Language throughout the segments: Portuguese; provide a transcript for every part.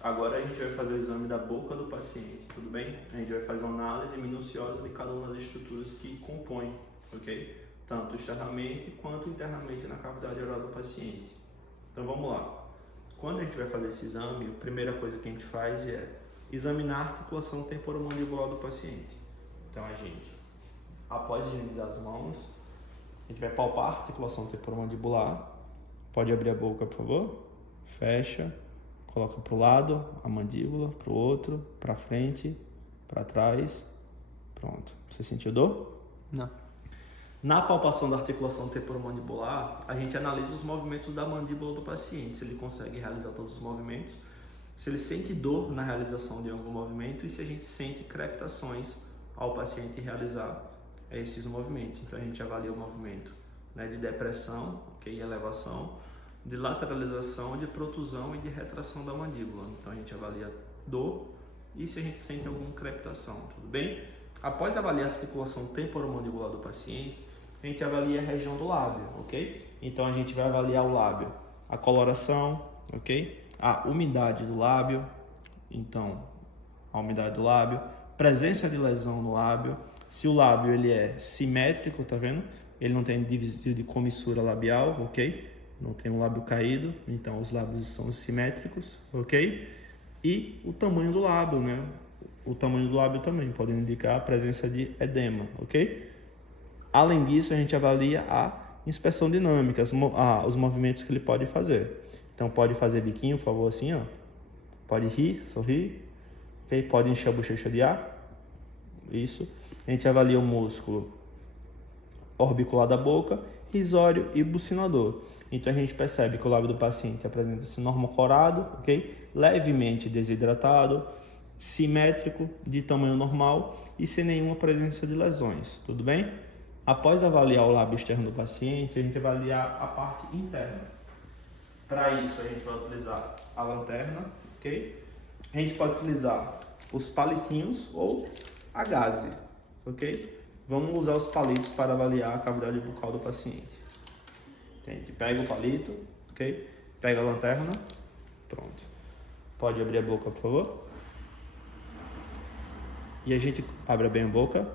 Agora a gente vai fazer o exame da boca do paciente, tudo bem? A gente vai fazer uma análise minuciosa de cada uma das estruturas que compõem, ok? Tanto externamente quanto internamente na cavidade oral do paciente. Então vamos lá. Quando a gente vai fazer esse exame, a primeira coisa que a gente faz é examinar a articulação temporomandibular do paciente. Então a gente, após higienizar as mãos, a gente vai palpar a articulação temporomandibular. Pode abrir a boca, por favor. Fecha. Coloca para o lado, a mandíbula, para o outro, para frente, para trás. Pronto. Você sentiu dor? Não. Na palpação da articulação temporomandibular, a gente analisa os movimentos da mandíbula do paciente, se ele consegue realizar todos os movimentos, se ele sente dor na realização de algum movimento e se a gente sente crepitações ao paciente realizar esses movimentos. Então a gente avalia o movimento, né, de depressão, okay, elevação, de lateralização, de protusão e de retração da mandíbula. Então a gente avalia dor e se a gente sente alguma crepitação, tudo bem? Após avaliar a articulação temporomandibular do paciente, a gente avalia a região do lábio, ok? Então a gente vai avaliar o lábio, a coloração, ok? A umidade do lábio, então a umidade do lábio, presença de lesão no lábio, se o lábio ele é simétrico, tá vendo? Ele não tem desvio de comissura labial, ok? Não tem um lábio caído, então os lábios são simétricos, ok? E o tamanho do lábio, né? O tamanho do lábio também pode indicar a presença de edema, ok? Além disso, a gente avalia a inspeção dinâmica, os movimentos que ele pode fazer. Então, pode fazer biquinho, por favor, assim, ó. Pode rir, sorrir, ok? Pode encher a bochecha de ar, isso. A gente avalia o músculo orbicular da boca, risório e bucinador. Então, a gente percebe que o lábio do paciente apresenta-se normocorado, ok? Levemente desidratado, simétrico, de tamanho normal e sem nenhuma presença de lesões, tudo bem? Após avaliar o lábio externo do paciente, a gente vai avaliar a parte interna. Para isso, a gente vai utilizar a lanterna, ok? A gente pode utilizar os palitinhos ou a gaze, ok? Vamos usar os palitos para avaliar a cavidade bucal do paciente. A gente pega o palito, ok? Pega a lanterna, pronto. Pode abrir a boca, por favor. E a gente abre bem a boca.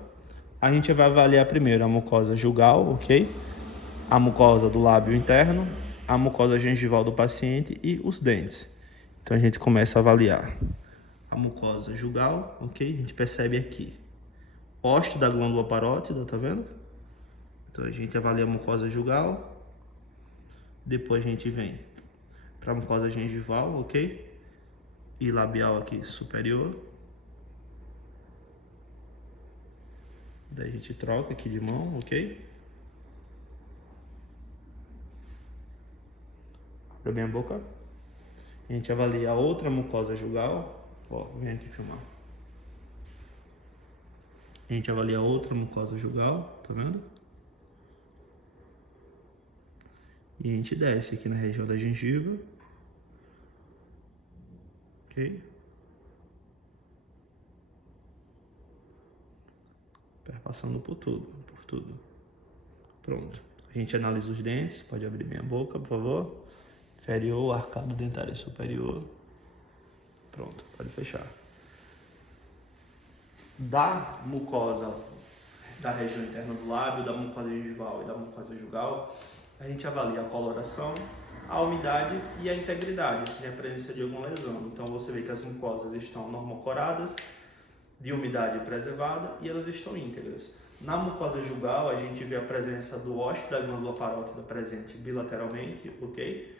A gente vai avaliar primeiro a mucosa jugal, ok? A mucosa do lábio interno, a mucosa gengival do paciente e os dentes. Então a gente começa a avaliar a mucosa jugal, ok? A gente percebe aqui hoste da glândula parótida, tá vendo? Então a gente avalia a mucosa jugal. Depois a gente vem para a mucosa gengival, ok? E labial aqui superior. Daí a gente troca aqui de mão, ok? Abre bem a boca. A gente avalia a outra mucosa jugal. Ó, vem aqui filmar. A gente avalia a outra mucosa jugal, tá vendo? E a gente desce aqui na região da gengiva. Ok? Passando por tudo, Pronto. A gente analisa os dentes. Pode abrir bem a boca, por favor. Inferior, arcado dentário superior. Pronto, pode fechar. Da mucosa da região interna do lábio, da mucosa gengival e da mucosa jugal, a gente avalia a coloração, a umidade e a integridade, se tem a presença de alguma lesão. Então você vê que as mucosas estão normocoradas, de umidade preservada e elas estão íntegras. Na mucosa jugal, a gente vê a presença do hoste da glândula parótida presente bilateralmente, ok?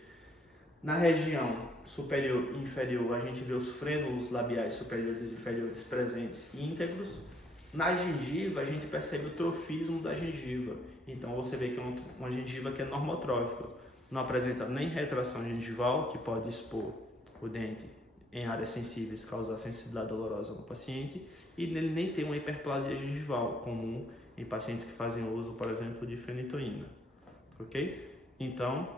Na região superior e inferior, a gente vê os frênulos labiais superiores e inferiores presentes e íntegros. Na gengiva, a gente percebe o trofismo da gengiva. Então, você vê que é uma gengiva que é normotrófica. Não apresenta nem retração gengival, que pode expor o dente em áreas sensíveis, causar sensibilidade dolorosa no paciente, e ele nem tem uma hiperplasia gengival, comum em pacientes que fazem uso, por exemplo, de fenitoína, ok? Então,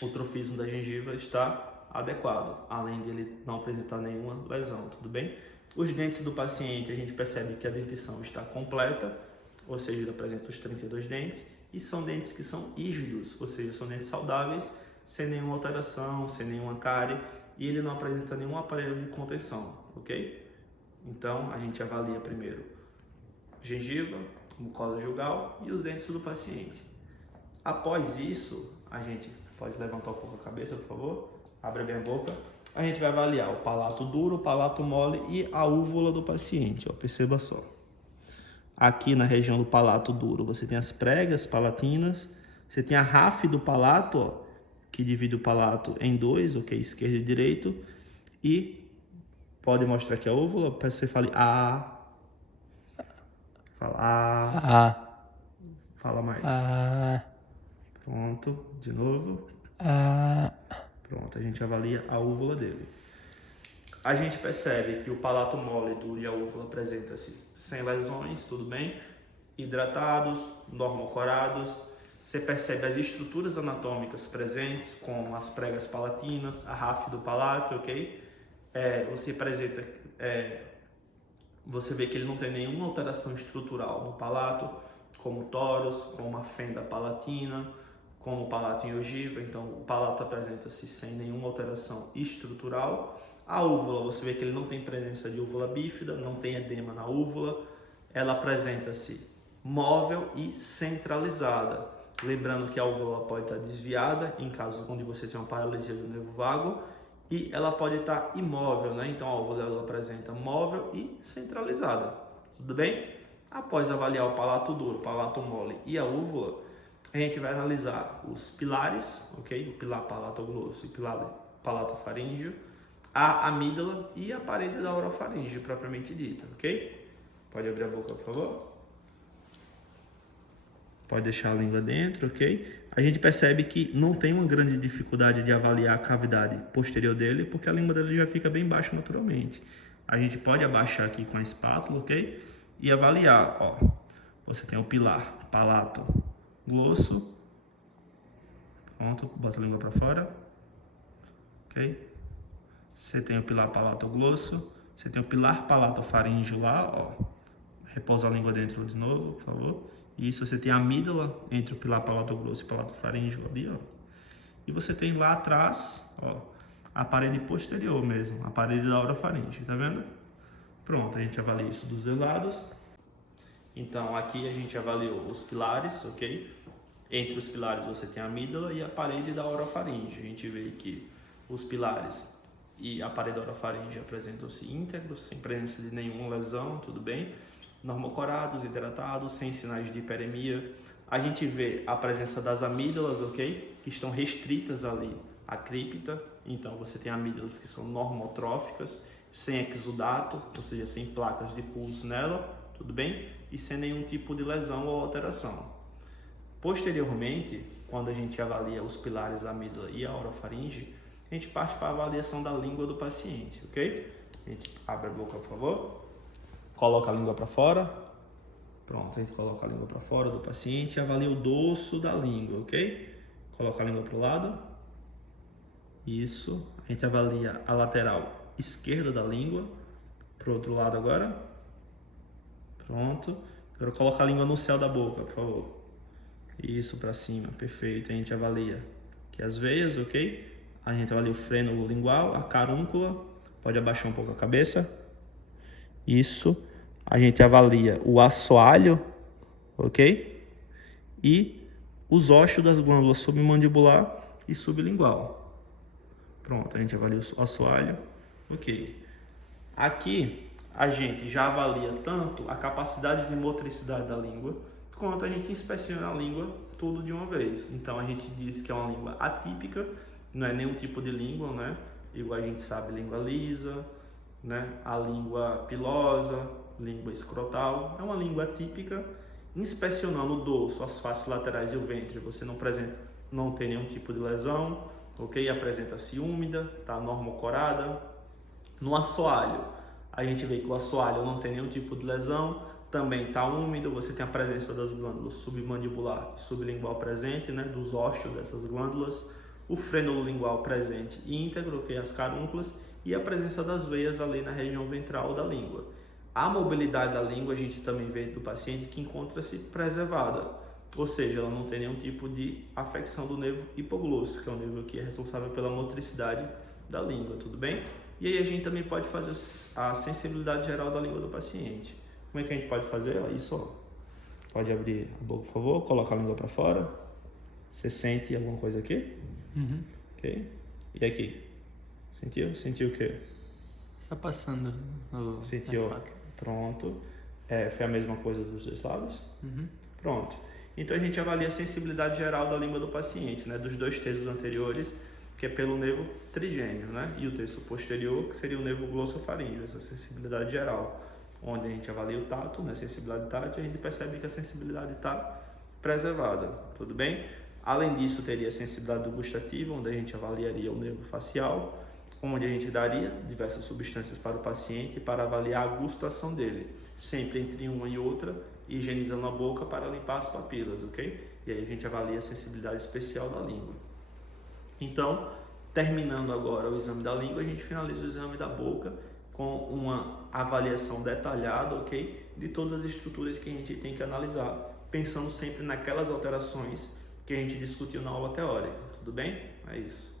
o trofismo da gengiva está adequado, além de ele não apresentar nenhuma lesão, tudo bem? Os dentes do paciente, a gente percebe que a dentição está completa, ou seja, ele apresenta os 32 dentes, e são dentes que são rígidos, ou seja, são dentes saudáveis, sem nenhuma alteração, sem nenhuma cárie, e ele não apresenta nenhum aparelho de contenção, ok? Então, a gente avalia primeiro gengiva, mucosa jugal e os dentes do paciente. Após isso, a gente pode levantar um pouco a cabeça, por favor, abre bem a boca. A gente vai avaliar o palato duro, o palato mole e a úvula do paciente, ó, perceba só. Aqui na região do palato duro, você tem as pregas palatinas, você tem a ráfide do palato, ó, que divide o palato em dois, ok? Esquerdo e direito. E pode mostrar aqui a úvula, peço que você fale A. Fala A. A. Fala mais. A. Pronto, de novo. A. Pronto, a gente avalia a úvula dele. A gente percebe que o palato mole e a úvula apresenta-se sem lesões, tudo bem? Hidratados, normocorados. Você percebe as estruturas anatômicas presentes, como as pregas palatinas, a ráfide do palato, ok? Você vê que ele não tem nenhuma alteração estrutural no palato, como toros, como a fenda palatina, como o palato em ogiva. Então, o palato apresenta-se sem nenhuma alteração estrutural. A úvula, você vê que ele não tem presença de úvula bífida, não tem edema na úvula. Ela apresenta-se móvel e centralizada. Lembrando que a úvula pode estar desviada, em caso onde você tenha uma paralisia do nervo vago, e ela pode estar imóvel, né? Então, a úvula ela apresenta móvel e centralizada. Tudo bem? Após avaliar o palato duro, o palato mole e a úvula, a gente vai analisar os pilares, ok? O pilar palatoglosso e o pilar palatofaríngeo, a amígdala e a parede da orofaringe, propriamente dita, ok? Pode abrir a boca, por favor. Pode deixar a língua dentro, ok? A gente percebe que não tem uma grande dificuldade de avaliar a cavidade posterior dele, porque a língua dele já fica bem baixa naturalmente. A gente pode abaixar aqui com a espátula, ok? E avaliar, ó. Você tem o pilar palato glosso. Pronto, bota a língua para fora. Ok? Você tem o pilar palatoglosso, você tem o pilar palatofaríngeo lá, ó. Repousa a língua dentro de novo, por favor. Isso, você tem a amígdala entre o pilar palatoglosso e o palatofaríngeo ali, ó. E você tem lá atrás, ó, a parede posterior mesmo, a parede da orofaringe, tá vendo? Pronto, a gente avalia isso dos dois lados. Então, aqui a gente avaliou os pilares, ok? Entre os pilares você tem a amígdala e a parede da orofaringe. A gente vê que os pilares e a parede da orofaringe apresentam-se íntegros, sem presença de nenhuma lesão, tudo bem? Normocorados, hidratados, sem sinais de hiperemia. A gente vê a presença das amígdalas, ok? Que estão restritas ali à cripta. Então, você tem amígdalas que são normotróficas, sem exudato, ou seja, sem placas de pulso nela, tudo bem? E sem nenhum tipo de lesão ou alteração. Posteriormente, quando a gente avalia os pilares, a amígdala e a orofaringe, a gente parte para a avaliação da língua do paciente, ok? A gente abre a boca, por favor. Coloca a língua para fora. Pronto, a gente coloca a língua para fora do paciente e avalia o dorso da língua, ok? Coloca a língua para o lado. Isso. A gente avalia a lateral esquerda da língua. Para o outro lado agora. Pronto. Agora coloca a língua no céu da boca, por favor. Isso, para cima. Perfeito. A gente avalia aqui as veias, ok? A gente avalia o frênulo lingual, a carúncula. Pode abaixar um pouco a cabeça. Isso. A gente avalia o assoalho, ok? E os ossos das glândulas submandibular e sublingual. Pronto, a gente avalia o assoalho, ok. Aqui a gente já avalia tanto a capacidade de motricidade da língua, quanto a gente inspeciona a língua tudo de uma vez. Então a gente diz que é uma língua atípica, não é nenhum tipo de língua, né? Igual a gente sabe, língua lisa, né? A língua pilosa, língua escrotal, é uma língua atípica. Inspecionando o dorso, as faces laterais e o ventre, você não tem nenhum tipo de lesão, ok? Apresenta-se úmida, tá normocorada. No assoalho, a gente vê que o assoalho não tem nenhum tipo de lesão, também está úmido, você tem a presença das glândulas submandibular e sublingual presente, né? Dos ósteos dessas glândulas, o frênulo lingual presente e íntegro, ok? As carúnculas, e a presença das veias ali na região ventral da língua. A mobilidade da língua a gente também vê do paciente que encontra-se preservada, ou seja, ela não tem nenhum tipo de afecção do nervo hipoglosso, que é o nervo que é responsável pela motricidade da língua, tudo bem? E aí a gente também pode fazer a sensibilidade geral da língua do paciente. Como é que a gente pode fazer? Ó, isso, ó. Pode abrir a boca, por favor, coloca a língua para fora. Você sente alguma coisa aqui? Uhum. Ok? E aqui? Sentiu? Sentiu o quê? Está passando no Sentiu? Pronto. Foi a mesma coisa dos dois lados? Uhum. Pronto. Então a gente avalia a sensibilidade geral da língua do paciente, né? Dos dois terços anteriores, que é pelo nervo trigêmeo, né? E o terço posterior, que seria o nervo glossofaríngeo, essa sensibilidade geral, onde a gente avalia o tato, né? Sensibilidade tátil, e a gente percebe que a sensibilidade está preservada, tudo bem? Além disso, teria a sensibilidade do gustativo, onde a gente avaliaria o nervo facial, onde a gente daria diversas substâncias para o paciente para avaliar a gustação dele, sempre entre uma e outra, higienizando a boca para limpar as papilas, ok? E aí a gente avalia a sensibilidade especial da língua. Então, terminando agora o exame da língua, a gente finaliza o exame da boca com uma avaliação detalhada, ok? De todas as estruturas que a gente tem que analisar, pensando sempre naquelas alterações que a gente discutiu na aula teórica, tudo bem? É isso.